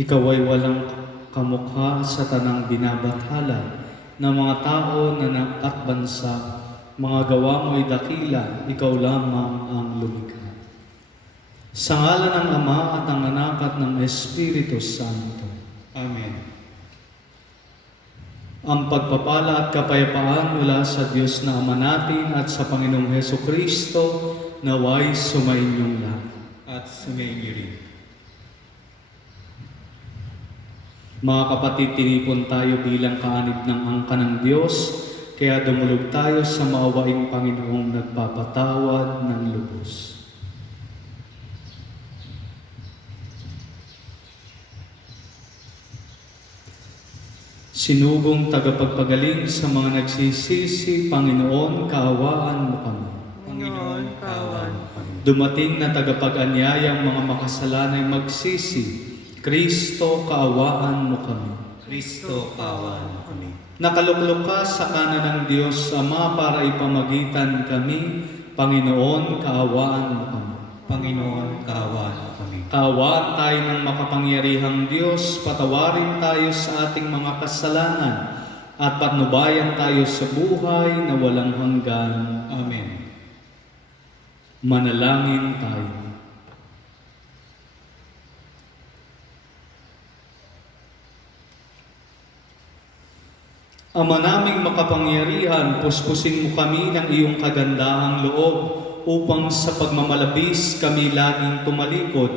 Ikaw ay walang kamukha sa tanang binabathala ng mga tao at bansa. Mga gawa mo'y dakila, ikaw lamang ang lumikha. Sa ngalan ng Ama at ng Anak at ng Espiritu Santo. Amen. Ang pagpapala at kapayapaan mula sa Diyos na Ama natin at sa Panginoong Hesukristo naway sumainyong lahat. At sumainyo rin. Mga kapatid, tinipon tayo bilang kaanib ng angka ng Diyos, kaya dumulog tayo sa maawaing Panginoong nagpapatawad ng lubos. Sinugong tagapagpagaling sa mga nagsisisi, Panginoon, kaawaan mo kami. Panginoon, kaawaan mo kami. Dumating na tagapag-anyayang mga makasalanay magsisi, Kristo, kaawaan mo kami. Kristo, kaawaan mo kami. Nakaluklok ka sa kanan ng Diyos Ama para ipamagitan kami, Panginoon, kaawaan mo kami. Panginoon, kaawaan mo kami. Kaawaan tayo ng makapangyarihang Diyos, patawarin tayo sa ating mga kasalanan, at patnubayan tayo sa buhay na walang hanggan. Amen. Manalangin tayo. Ama naming makapangyarihan, puspusin mo kami ng iyong kagandahang loob upang sa pagmamalabis kami laging tumalikod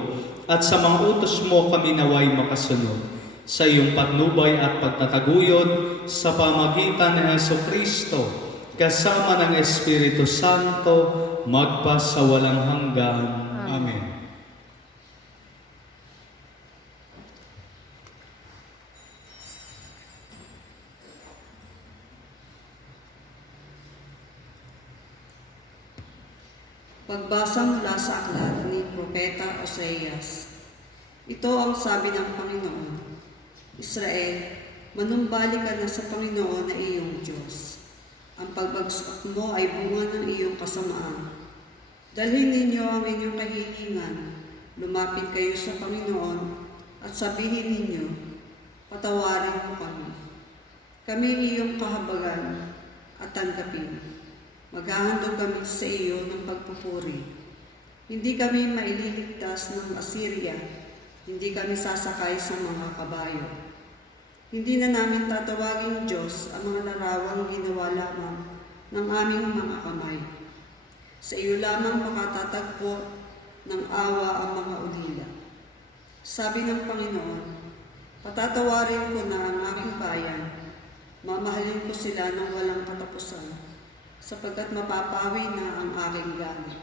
at sa mga utos mo kami naway makasunod. Sa iyong patnubay at pagtataguyod sa pamagitan ng Jesucristo, kasama ng Espiritu Santo, magpa sa walang hanggan. Amen. Pagbasa mula sa aklat ni Propeta Oseas. Ito ang sabi ng Panginoon, Israel, manumbalik ka na sa Panginoon na iyong Diyos. Ang pagbagsak mo ay bunga ng iyong kasamaan. Dalhin ninyo ang inyong kahilingan, lumapit kayo sa Panginoon at sabihin ninyo, patawarin mo kami. Kami iyong kahabagan at tanggapin. Maghahandog kami sa iyo ng pagpupuri. Hindi kami maililigtas ng Assyria, hindi kami sasakay sa mga kabayo. Hindi na namin tatawagin Diyos ang mga larawang ginawa lamang ng aming mga kamay. Sa iyo lamang makatatagpo ng awa ang mga ulila. Sabi ng Panginoon, patatawarin ko na ang aking bayan, mamahalin ko sila ng walang katapusan, sapagkat mapapawi na ang aking gamit.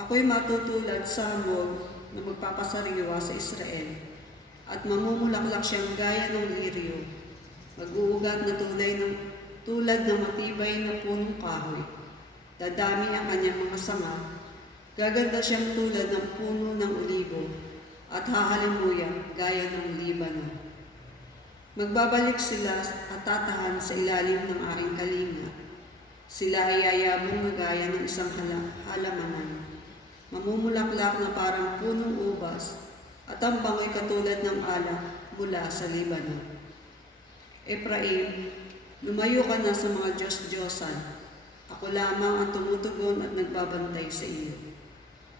Ako'y matutulad sa hamog na magpapasariwa sa Israel, at mamumulaklak siyang gaya ng liryo, mag-uugat na tulad ng matibay na punong kahoy. Dadami ang kanyang mga sanga, gaganda siyang tulad ng puno ng olibo, at hahalimuyan gaya ng Libanon. Magbabalik sila at tatahan sa ilalim ng aking kalinga. Sila ay yayabong na gaya ng isang halamanan, mamumulaklak na parang punong ubas, at ang bango'y katulad ng alak mula sa Libanon. Ephraim, lumayo ka na sa mga Diyos-Diyosan. Ako lamang ang tumutugon at nagbabantay sa iyo.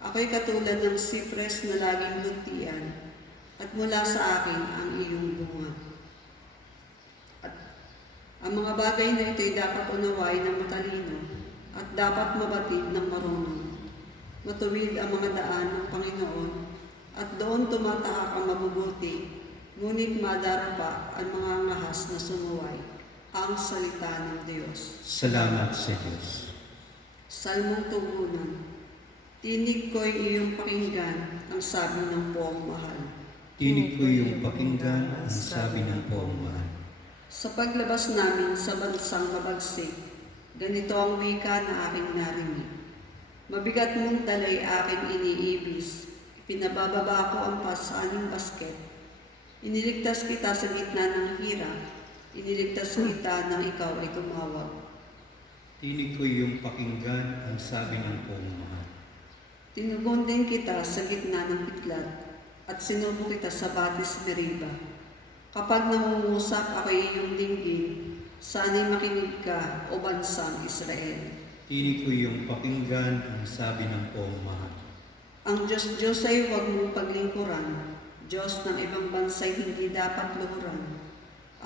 Ako'y katulad ng sipres na laging luntian, at mula sa akin ang iyong bunga. Ang mga bagay na ito'y dapat unawain ng matalino at dapat mabatid ng marunong. Matuwid ang mga daan ng Panginoon at doon tumatahak ang mabubuti, ngunit madarapa ang mga ngahas na sumuway, ang salita ng Diyos. Salamat sa Diyos. Salmong tugunan. Tinig ko'y iyong pakinggan ang sabi ng poong mahal. Tinig ko iyong pakinggan ang sabi ng poong mahal. Sa paglabas namin sa bansang mabagsik, ganito ang wika na aking narinig. Mabigat mong dalay aking iniibis, pinabababa ko ang pasaning basket. Iniligtas kita sa gitna ng hirap, iniligtas kita nang ikaw ay tumawag. Tinig ko iyong pakinggan ang sabi ng poong mahal. Tinugon din kita sa gitna ng pitlat, at sinubo kita sa Batis Meriba. Kapag nangungusap ako iyong dinggin, sana'y makinig ka, o bansang Israel. Tinig ko iyong pakinggan ang sabi ng pamamahal. Ang Diyos ay huwag mong paglingkuran, Diyos ng ibang bansa'y hindi dapat luhuran.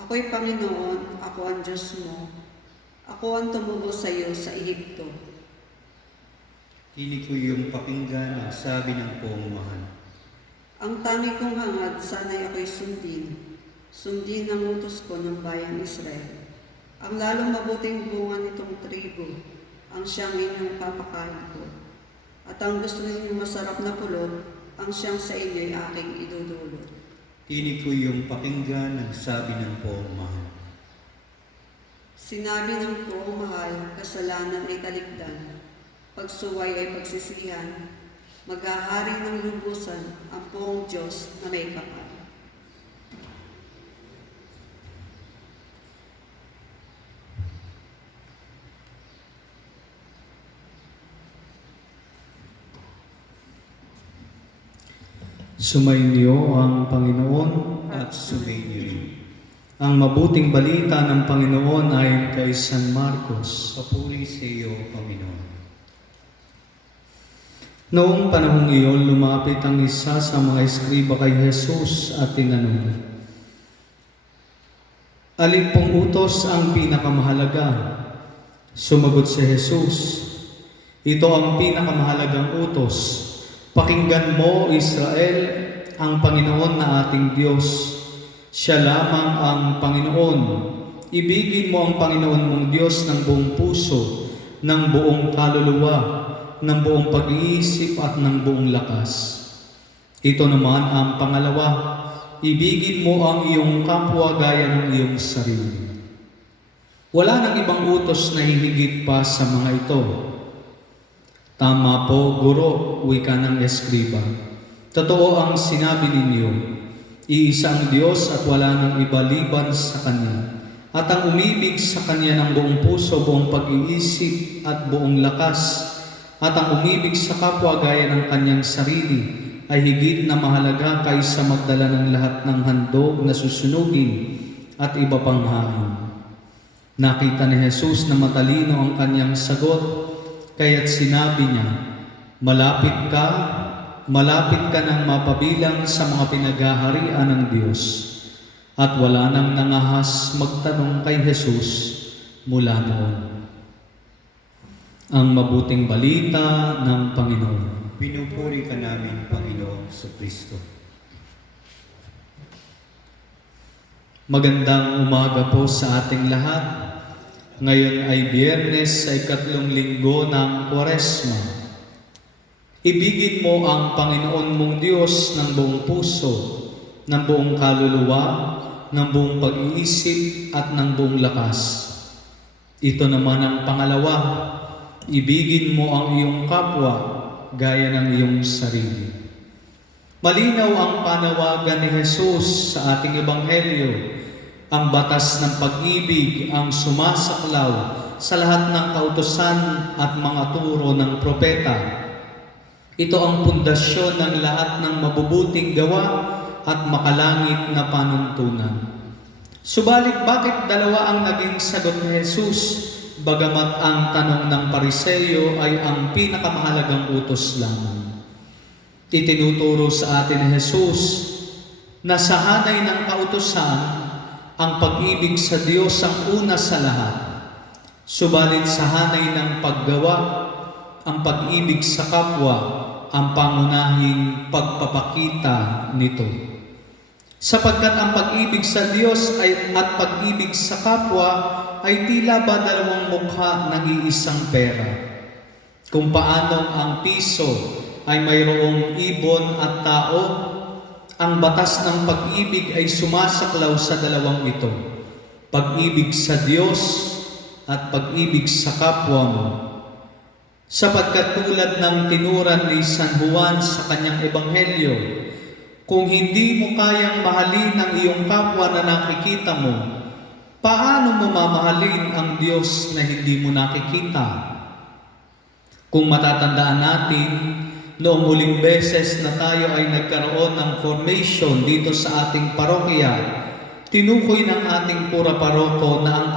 Ako'y Panginoon, ako ang Diyos mo, ako ang tumubol sa iyo sa Ehipto. Tinig ko iyong pakinggan ang sabi ng pamamahal. Ang tangi kong hangad, sana'y ako'y sundin ang utos ko ng bayang Israel. Ang lalong mabuting bunga nitong trigo, ang siyang inyong papakain ko. At ang gusto ninyong masarap na pulot, ang siyang sa inyo'y aking idudulot. Tinig ko iyong pakinggan ang sabi ng pamamahal. Sinabi ng poong mahal, kasalanan ay kaligtan, pagsuway ay pagsisihan, maghahari ng lubusan ang poong Diyos na may kapal. Sumainyo ang Panginoon. At sumainyo. Ang mabuting balita ng Panginoon ayon kay San Marcos. Papuri sa iyo, Panginoon. Noong panahong iyon, lumapit ang isa sa mga eskriba kay Jesus at tinanong, "Alin pong utos ang pinakamahalaga?" Sumagot si Jesus, "Ito ang pinakamahalagang utos. Pakinggan mo, Israel, ang Panginoon na ating Diyos. Siya lamang ang Panginoon. Ibigin mo ang Panginoon mong Diyos ng buong puso, ng buong kaluluwa, ng buong pag-iisip at ng buong lakas. Ito naman ang pangalawa, ibigin mo ang iyong kapwa gaya ng iyong sarili." Wala nang ibang utos na hihigit pa sa mga ito. "Tama po, Guro," wika ng eskriba. "Totoo ang sinabi ninyo. Iisa ang Diyos at wala nang iba liban sa Kanya. At ang umibig sa Kanya ng buong puso, buong pag-iisip at buong lakas, at ang umibig sa kapwa gaya ng kanyang sarili, ay higit na mahalaga kaysa magdala ng lahat ng handog na susunugin at iba pang hain." Nakita ni Jesus na matalino ang kanyang sagot, kaya't sinabi niya, malapit ka nang mapabilang sa mga pinaghaharian ng Diyos." At wala nang nangahas magtanong kay Jesus mula noon. Ang mabuting balita ng Panginoon. Pinupuri ka namin, Panginoon Kristo. Magandang umaga po sa ating lahat. Ngayon ay Biyernes sa 3 linggo ng Kwaresma. Ibigin mo ang Panginoon mong Diyos ng buong puso, ng buong kaluluwa, ng buong pag-iisip at ng buong lakas. Ito naman ang pangalawa, ibigin mo ang iyong kapwa gaya ng iyong sarili. Malinaw ang panawagan ni Jesus sa ating Ebanghelyo. Ang batas ng pag-ibig ang sumasaklaw sa lahat ng kautusan at mga turo ng propeta. Ito ang pundasyon ng lahat ng mabubuting gawa at makalangit na panuntunan. Subalit bakit dalawa ang naging sagot ni Jesus, bagamat ang tanong ng Pariseyo ay ang pinakamahalagang utos lamang? Itinuturo sa atin ni Jesus na sa hanay ng kautusan, ang pag-ibig sa Diyos ang una sa lahat. Subalit sa hanay ng paggawa, ang pag-ibig sa kapwa ang pangunahing pagpapakita nito. Sapagkat ang pag-ibig sa Diyos at pag-ibig sa kapwa ay tila ba dalawang mukha ng iisang pera. Kung paano ang piso ay mayroong ibon at tao, ang batas ng pag-ibig ay sumasaklaw sa dalawang ito, pag-ibig sa Diyos at pag-ibig sa kapwa mo. Sapagkat tulad ng tinuran ni San Juan sa kanyang Ebanghelyo, kung hindi mo kayang mahalin ang iyong kapwa na nakikita mo, paano mo mamahalin ang Diyos na hindi mo nakikita? Kung matatandaan natin, noong huling beses na tayo ay nagkaroon ng formation dito sa ating parokya, tinukoy ng ating pura paroko na ang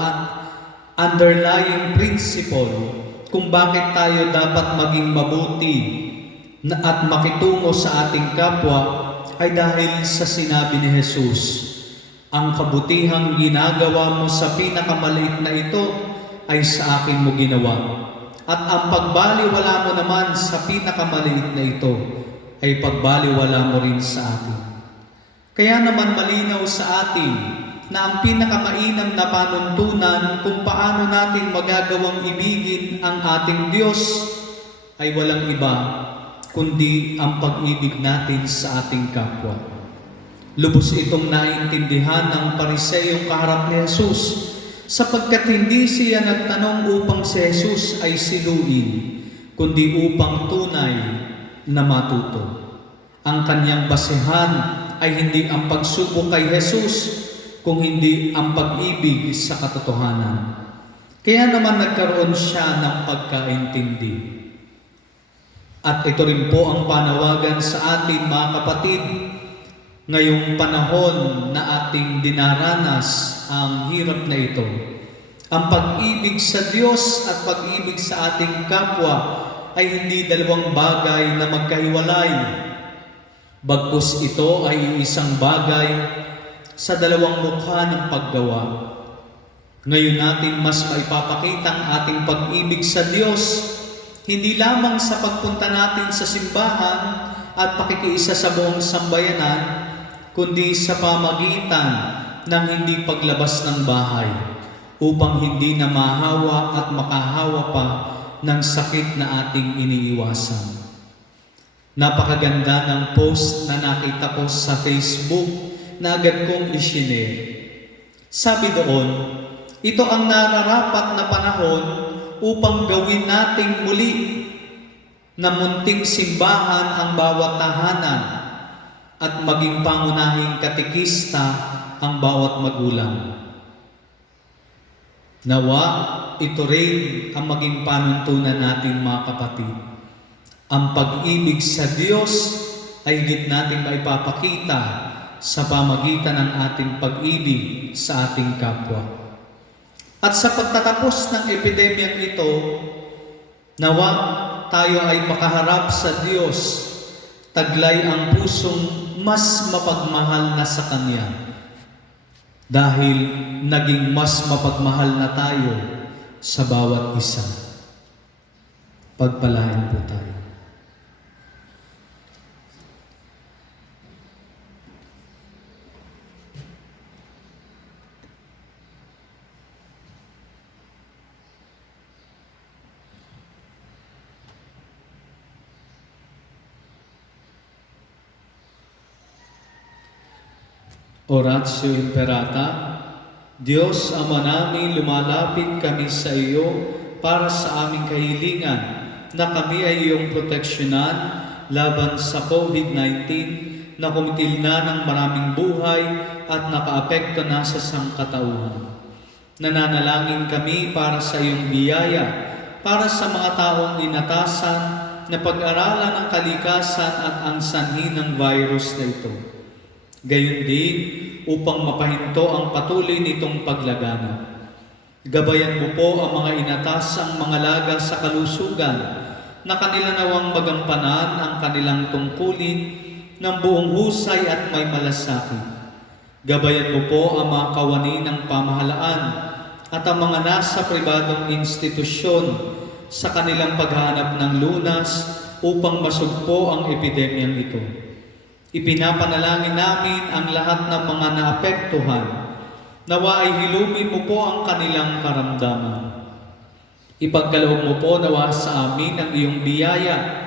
underlying principle kung bakit tayo dapat maging mabuti at makitungo sa ating kapwa ay dahil sa sinabi ni Jesus, ang kabutihang ginagawa mo sa pinakamaliit na ito ay sa akin mo ginawa. At ang pagbaliwala mo naman sa pinakamaliit na ito ay pagbaliwala mo rin sa atin. Kaya naman malinaw sa atin na ang pinakamainam na panuntunan kung paano natin magagawang ibigin ang ating Diyos ay walang iba kundi ang pag-ibig natin sa ating kapwa. Lubos itong naintindihan ng Pariseyong kaharap ni Jesus, sapagkat hindi siya nagtanong upang si Jesus ay siluin, kundi upang tunay na matuto. Ang kanyang basehan ay hindi ang pagsubok kay Jesus, kung hindi ang pag-ibig sa katotohanan. Kaya naman nagkaroon siya ng pagkaintindi. At ito rin po ang panawagan sa atin, mga kapatid, ngayong panahon na ating dinaranas ang hirap na ito. Ang pag-ibig sa Diyos at pag-ibig sa ating kapwa ay hindi dalawang bagay na magkahiwalay. Bagkus ito ay isang bagay sa dalawang mukha ng paggawa. Ngayon natin mas maipapakita ang ating pag-ibig sa Diyos, hindi lamang sa pagpunta natin sa simbahan at pakikiisa sa buong sambayanan, kundi sa pamagitan ng hindi paglabas ng bahay, upang hindi na mahawa at makahawa pa ng sakit na ating iniiwasan. Napakaganda ng post na nakita ko sa Facebook na agad kong ishine. Sabi doon, ito ang nararapat na panahon upang gawin nating muli na munting simbahan ang bawat tahanan at maging pangunahing katekista ang bawat magulang. Nawa, ito rin ang maging panuntunan natin, mga kapatid. Ang pag-ibig sa Diyos ay higit natin maipapakita sa pamagitan ng ating pag-ibig sa ating kapwa. At sa pagtatapos ng epidemyang ito, nawa tayo ay makaharap sa Diyos, taglay ang pusong mas mapagmahal na sa Kanya, dahil naging mas mapagmahal na tayo sa bawat isa. Pagpalain po tayo. Oratio Imperata. Diyos, Ama namin, lumalapit kami sa iyo para sa aming kahilingan na kami ay iyong proteksyonan laban sa COVID-19 na kumitil na ng maraming buhay at nakaapekto na sa sangkatauhan. Nananalangin kami para sa iyong biyaya, para sa mga taong inatasan na pag-aralan ang kalikasan at ang sanhi ng virus na ito. Gayon din upang mapahinto ang patuloy nitong paglaganap. Gabayan mo po ang mga inatasang mga laga sa kalusugan na kanila nawang magampanan ang kanilang tungkulin ng buong husay at may malasakit. Gabayan mo po ang mga kawani ng pamahalaan at ang mga nasa pribadong institusyon sa kanilang paghanap ng lunas upang masugpo ang epidemyang ito. Ipinapanalangin namin ang lahat ng mga naapektuhan. Nawa ay hilumin mo po ang kanilang karamdaman. Ipagkaloob mo po nawa sa amin ang iyong biyaya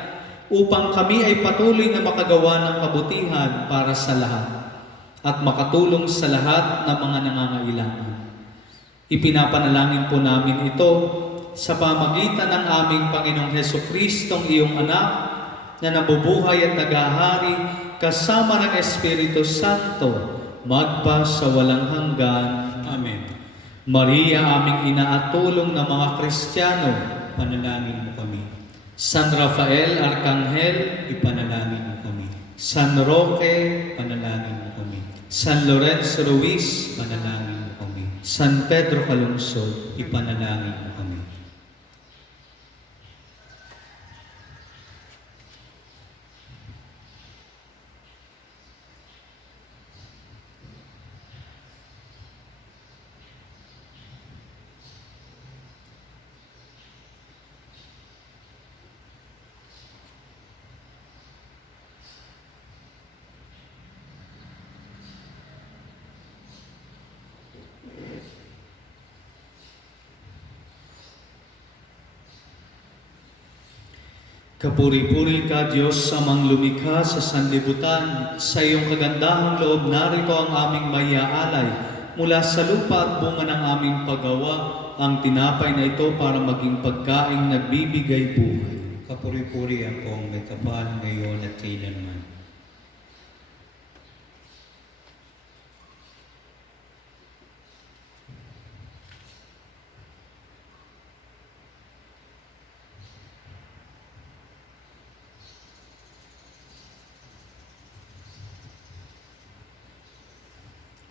upang kami ay patuloy na makagawa ng kabutihan para sa lahat at makatulong sa lahat ng mga nangangailangan. Ipinapanalangin po namin ito sa pamagitan ng aming Panginoong Hesukristo, iyong anak, na nabubuhay at naghahari kasama ng Espiritu Santo, magpa sa walang hanggan. Amen. Maria, aming ina at tulong ng mga Kristiyano, Panalangin mo kami. San Rafael Arcangel, Ipanalangin mo kami. San Roque, Panalangin mo kami. San Lorenzo Ruiz, Panalangin mo kami. San Pedro Calungsod, Ipanalangin mo kami. Kapuri-puri ka, Diyos, amang lumikha sa sanlibutan. Sa iyong kagandahang loob, narito ang aming mayaalay. Mula sa lupa at bunga ng aming paggawa, ang tinapay na ito para maging pagkaing nagbibigay buhay. Kapuri-puri ang kong may kapal ngayon at kailanman.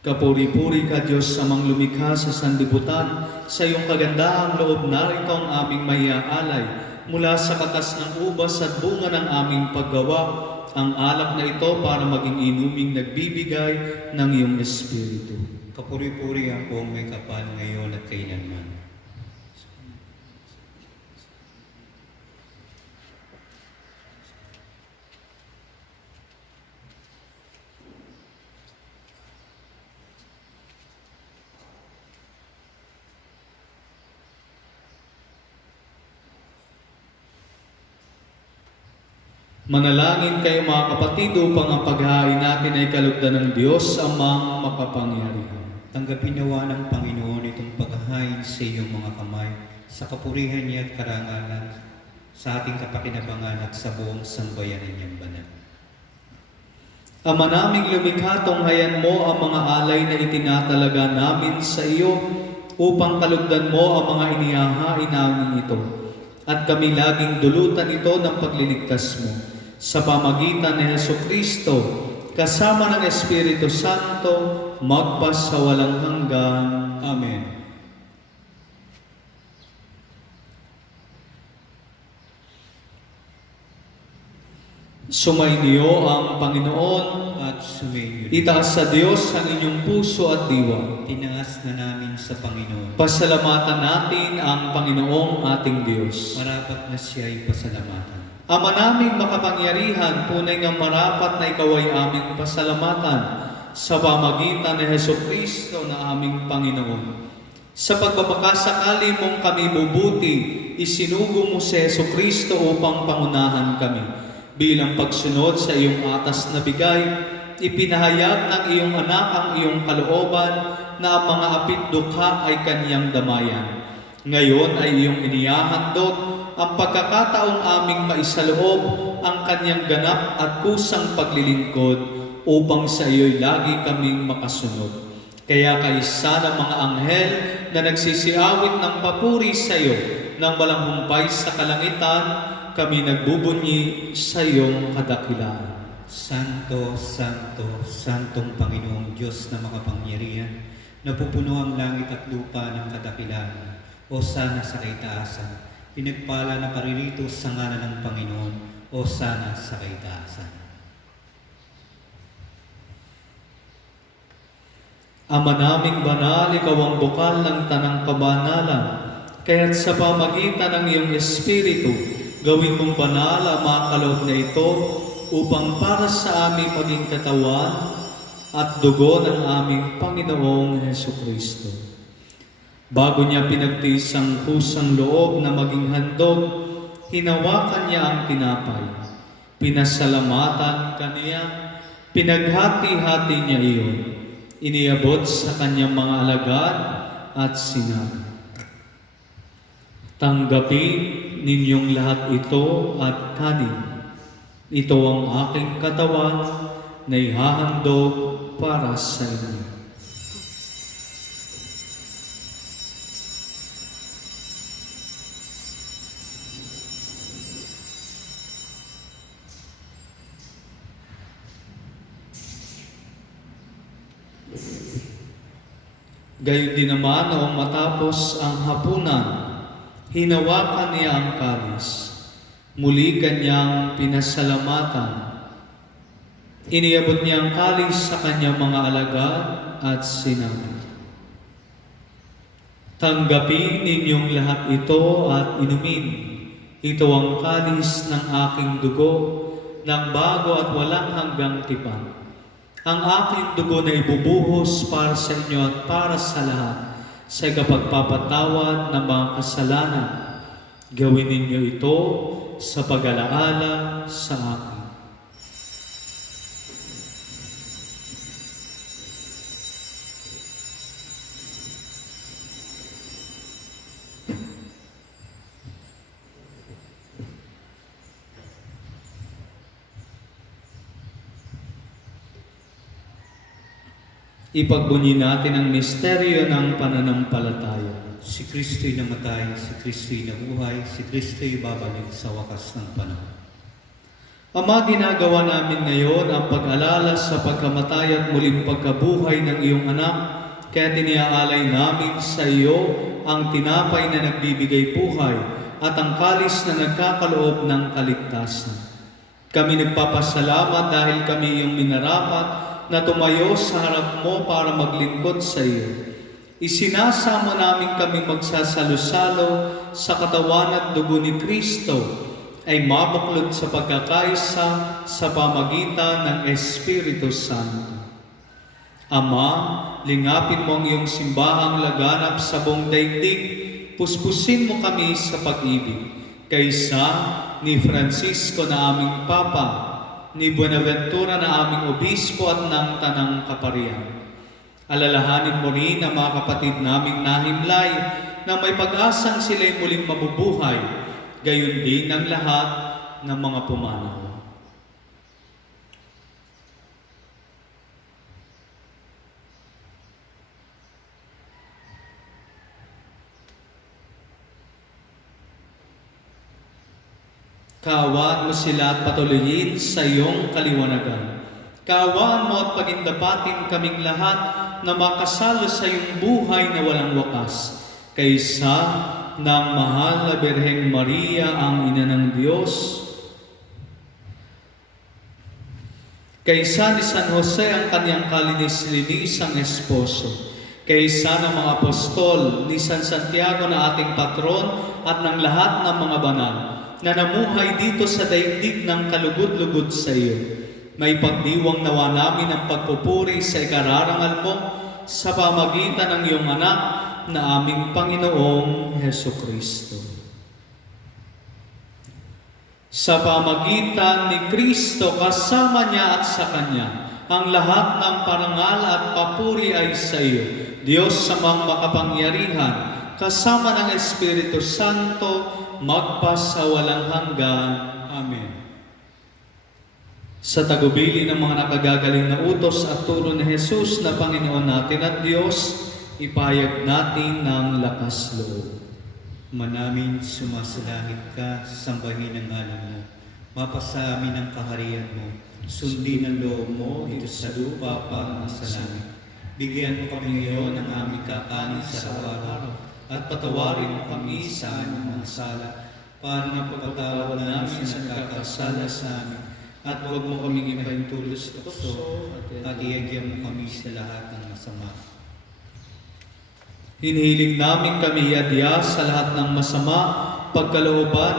Kapuri-puri ka, Diyos, amang lumikha sa sanlibutan. Sa iyong kagandahang loob, narito ang aming mayaalay. Mula sa katas ng ubas at bunga ng aming paggawa, ang alak na ito para maging inuming nagbibigay ng iyong Espiritu. Kapuri-puri ang kong may kapal ngayon at kailanman. Manalangin kayo mga kapatid upang ang paghahain natin ay kalugdan ng Diyos amang makapangyarihan. Tanggapin nawa ng Panginoon itong paghahain sa iyong mga kamay, sa kapurihan niya at karangalan, sa ating kapakinabangan at sa buong sambayanan niyang banal. Ama naming lumikha, tunghayan mo ang mga alay na itinatalaga namin sa iyo upang kalugdan mo ang mga inihahain namin ito. At kami laging dulutan ito ng pagliligtas mo. Sa pamagitan ni Jesucristo, kasama ng Espiritu Santo, magpasawalang hanggan. Amen. Sumainyo ang Panginoon. At sumainyo. Itaas sa Diyos ang inyong puso at diwa. Tinaas na namin sa Panginoon. Pasalamatan natin ang Panginoong ating Diyos. Marapat na siya ay pasalamatan. Ama naming makapangyarihan, tunay nga marapat na ikaw ay aming pasalamatan sa pamagitan ni Jesucristo na aming Panginoon. Sa pagbabakasakali mong kami bubuti, isinugo mo si Jesucristo upang pangunahan kami. Bilang pagsunod sa iyong atas na bigay, ipinahayag ng iyong anak ang iyong kalooban na ang mga apit dukha ay kanyang damayan. Ngayon ay iyong inihahandog ang pagkakataong aming maisaloob ang kanyang ganap at kusang paglilingkod upang sa iyo'y lagi kaming makasunod. Kaya kaisa ng mga anghel na nagsisiawit ng papuri sa iyo ng walang humpay sa kalangitan, kami nagbubunyi sa iyong kadakilaan. Santo, Santo, Santong Panginoong Diyos na makapangyarihan, napupuno ang langit at lupa ng kadakilaan. O sana sa kaitaasan, pinagpala na paririto sa ngalan ng Panginoon, o sana sa kaitaasan. Ama naming banal, ikaw ang bukal ng tanang kabanalan, kaya't sa pamagitan ng iyong Espiritu, gawin mong banal ang mga kaloob na ito upang para sa aming maging katawan at dugo ng aming Panginoong Hesukristo. Bago niya pinagtiis ang kusang loob na maging handog, hinawakan niya ang tinapay. Pinasalamatan kaniya, pinaghati-hati niya iyon. Iniabot sa kanyang mga alagad at sinabi, "Tanggapin ninyong lahat ito at kanin. Ito ang aking katawan na ihahandog para sa inyo." Gayon din naman noong matapos ang hapunan, hinawakan niya ang kalis. Muli kanyang pinasalamatan. Iniabot niya ang kalis sa kanyang mga alagad at sinabi, "Tanggapin ninyong lahat ito at inumin. Ito ang kalis ng aking dugo, ng bago at walang hanggang tipan. Ang aking dugo na ibubuhos para sa inyo at para sa lahat sa kapagpapatawad ng mga kasalanan. Gawin ninyo ito sa pag-alaala sa akin." Ipagbunyi natin ang misteryo ng pananampalataya. Si Kristo'y namatay, si Kristo'y nabuhay, si Kristo'y babalik sa wakas ng panahon. Ama, ginagawa namin ngayon ang pag-alala sa pagkamatay at muling pagkabuhay ng iyong anak, kaya tiniaalay namin sa iyo ang tinapay na nagbibigay buhay at ang kalis na nagkakaloob ng kaligtasan. Kami nagpapasalamat dahil kami iyong minarapat na tumayo sa harap mo para maglingkod sa iyo. Isinasamo namin kami magsasalo-salo sa katawan at dugo ni Kristo ay mabuklod sa pagkakaisa sa pamagitan ng Espiritu Santo. Ama, lingapin mo ang iyong simbahang laganap sa buong daigdig, puspusin mo kami sa pag-ibig, kaysa ni Francisco na aming Papa, ni Buenaventura na aming Obispo at ng Tanang Kaparian. Alalahanin mo rin ang mga kapatid naming nahimlay na may pag-asang sila'y muling mabubuhay, gayon din ang lahat ng mga pumanaw. Kaawaan mo sila at patuloyin sa iyong kaliwanagan. Kaawaan mo at pagindapatin kaming lahat na makasalo sa iyong buhay na walang wakas. Kaysa ng mahal na Birheng Maria, ang Ina ng Diyos. Kaysa ni San Jose, ang kanyang kalinis-linis ang esposo. Kaysa ng mga apostol, ni San Santiago na ating patron at ng lahat ng mga banal na namuhay dito sa daigdig ng kalugod-lugod sa iyo. May pagdiwang nawa namin ang pagpupuri sa ikararangal mo sa pamagitan ng iyong anak na aming Panginoong Heso Kristo. Sa pamagitan ni Kristo, kasama niya at sa Kanya, ang lahat ng parangal at papuri ay sa iyo, Diyos sa mga makapangyarihan, kasama ng Espiritu Santo, magpasawalang hanggan. Amen. Sa tagubili ng mga nakagagaling na utos at turo ni Jesus na Panginoon natin at Diyos, ipahayag natin ng lakas loob. Manamin sumasalangit ka, sambahin ang ngalan mo. Mapasa amin ang kaharian mo. Sundin ang loob mo dito sa lupa para sa langit. Bigyan mo kami ngayon ng aming kakanin sa araw-araw at patawarin mo kami sa aming mga sala para na pagpatawad namin sa nakakasala sa amin. At huwag mo kaming ipahintulos sa tukso at iagyan mo kami sa lahat ng masama. Hinihiling namin kami iadya sa lahat ng masama, pagkalooban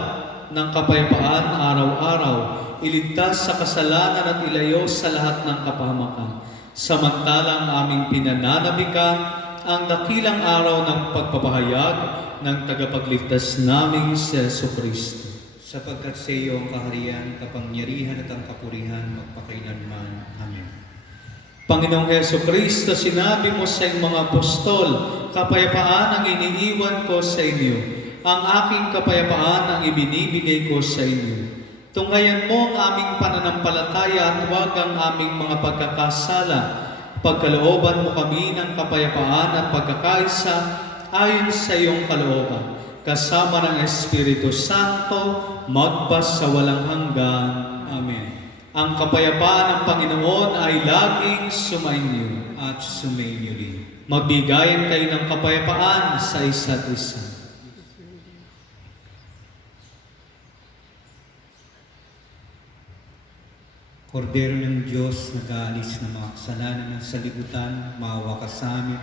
ng kapayapaan araw-araw, iligtas sa kasalanan at ilayo sa lahat ng kapahamakan. Samantalang aming pinananabikan ang dakilang araw ng pagpapahayag ng tagapagligtas naming si Yesu Kristo. Sapagkat sa iyo ang kaharian, kapangyarihan at ang kapurihan magpakailanman. Amen. Panginoong Heso Kristo, sinabi mo sa iyong mga apostol, kapayapaan ang iniiwan ko sa inyo. Ang aking kapayapaan ang ibinibigay ko sa inyo. Tunghayan mo ang aming pananampalataya at huwag ang aming mga pagkakasala. Pagkalooban mo kami ng kapayapaan at pagkakaisa ayon sa iyong kalooban. Kasama ng Espiritu Santo, magpasawalang hanggan. Amen. Ang kapayapaan ng Panginoon ay laging sumainyo At sumainyo rin. Magbigayan kayo ng kapayapaan sa isa't isa. Kordero ng Diyos, nag-aalis ng mga kasalanan ng salibutan, maawa ka sa amin.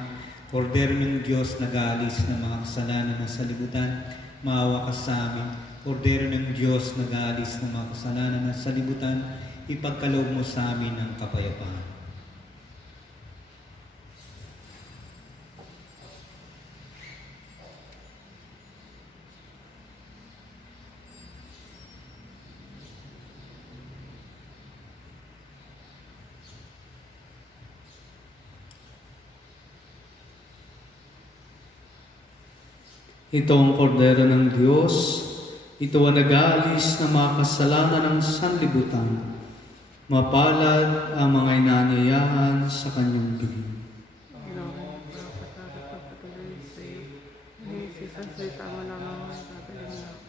Kordero ng Diyos, nag-aalis ng mga kasalanan ng salibutan, maawa ka sa amin. Kordero ng Diyos, nag-aalis ng mga kasalanan ng salibutan, ipagkaloob mo sa amin ang kapayapaan. Ito ang kordero ng Diyos. Ito ang nag-aalis ng mga kasalanan ng sanlibutan. Mapalad ang mga inanyayahan sa kanyang piling. Panginoon, dapat pagpatuloy sa iyo. Isis ang salita mo lamang ay gagaling na ako.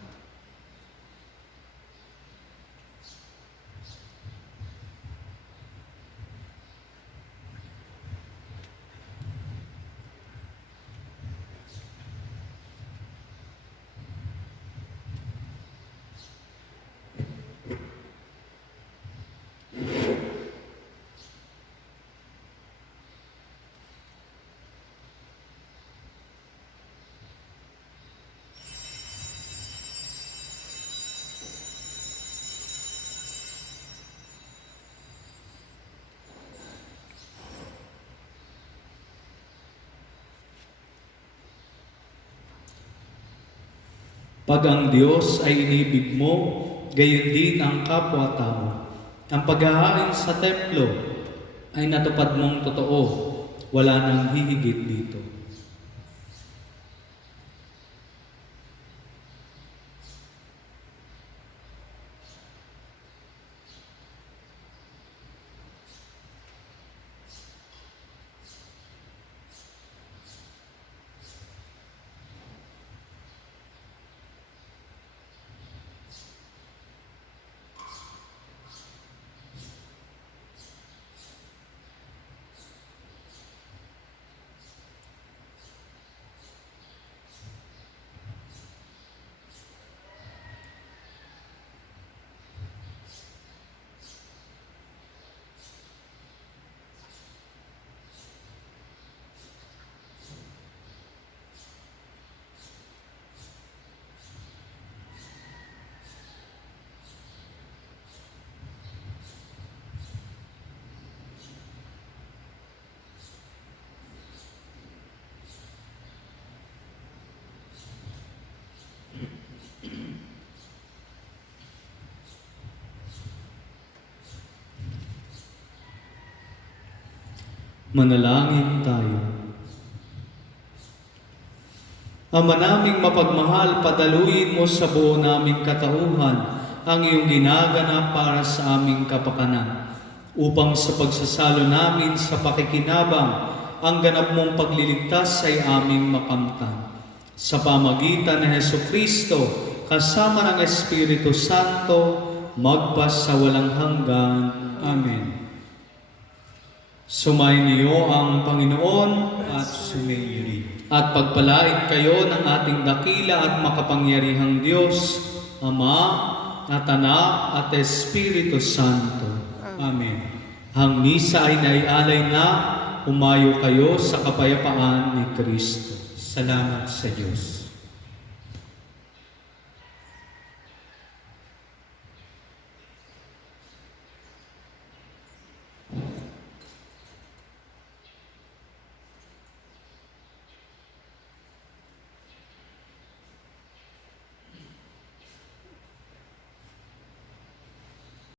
Pag ang Diyos ay inibig mo, gayon din ang kapwa-tao. Ang paghahain sa templo ay natupad mong totoo. Wala nang hihigit dito. Manalangin tayo. Ama naming mapagmahal, padaluin mo sa buo naming katauhan ang iyong ginaganap para sa aming kapakanan, upang sa pagsasalo namin sa pakikinabang, ang ganap mong pagliligtas ay aming makamtan. Sa pamagitan ni Hesukristo, kasama ng Espiritu Santo, magpas sa walang hanggan. Amen. Sumayin niyo ang Panginoon At sumainyo rin. at pagpalain kayo ng ating dakila at makapangyarihang Diyos, Ama at Anak at Espiritu Santo. Amen. Ang misa ay naialay na, humayo kayo sa kapayapaan ni Kristo. Salamat sa Diyos.